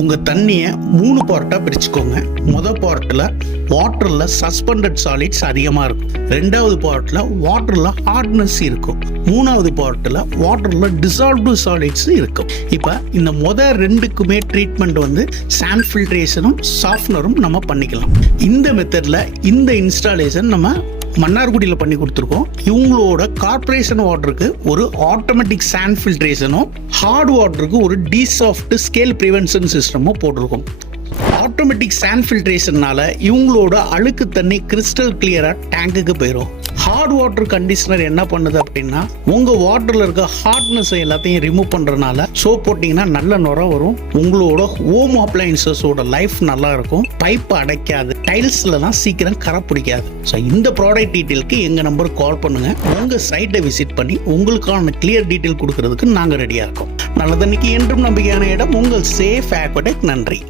உங்க தண்ணியை 3 பார்ட்டா பிரிச்சுக்கோங்க. முதல் பார்ட்ல வாட்டர்ல சஸ்பெண்டட் சாலிட்ஸ் அதிகமா இருக்கும். ரெண்டாவது பார்ட்ல வாட்டர்ல ஹார்ட்னஸ் இருக்கும். மூணாவது பார்ட்ல வாட்டர்ல டிசால்வ்டு சாலிட்ஸ் இருக்கும். இப்ப இந்த ரெண்டுக்குமே ட்ரீட்மெண்ட் சாண்ட் ஃபில்ட்ரேஷனும் சாஃப்ட்னரும் நம்ம பண்ணிக்கலாம். இந்த மெத்தட்ல இந்த இன்ஸ்டாலேஷன் நம்ம மன்னார்குடியில் பண்ணி கொடுத்துருக்கோம். இவங்களோட கார்பரேஷன் வாட்டருக்கு ஒரு ஆட்டோமேட்டிக் சாண்ட் ஃபில்ட்ரேஷனும் ஹார்ட் வாட்டருக்கு ஒரு டீசாஃப்ட் ஸ்கேல் ப்ரிவென்ஷன் சிஸ்டமும் போட்டிருக்கோம். ஆட்டோமேட்டிக் சாண்ட் ஃபில்ட்ரேஷன்னால இவங்களோட அழுக்கு தண்ணி கிறிஸ்டல் கிளியரா டேங்குக்கு போயிடும். ஹார்ட் வாட்டர் கண்டிஷனர் என்ன பண்ணுது அப்படின்னா உங்க வாட்டர்ல இருக்க ஹார்ட்னஸ் எல்லாத்தையும் ரிமூவ் பண்றதுனால சோப் போட்டீங்கன்னா நல்ல நுரை வரும். உங்களோட ஹோம் அப்ளையன்சஸோட லைஃப் நல்லா இருக்கும். பைப் அடைக்காது, டைல்ஸ்லாம் சீக்கிரம் கரை பிடிக்காது. ஸோ இந்த ப்ராடக்ட் டீட்டெயிலுக்கு எங்க நம்பருக்கு கால் பண்ணுங்க. உங்க சைட்டை விசிட் பண்ணி உங்களுக்கான கிளியர் டீட்டெயில் கொடுக்கறதுக்கு நாங்க ரெடியா இருக்கோம். நல்ல தண்ணிக்கு என்றும் நம்பிக்கையான இடம் உங்கள் சேஃப் ஆக்வாடெக். நன்றி.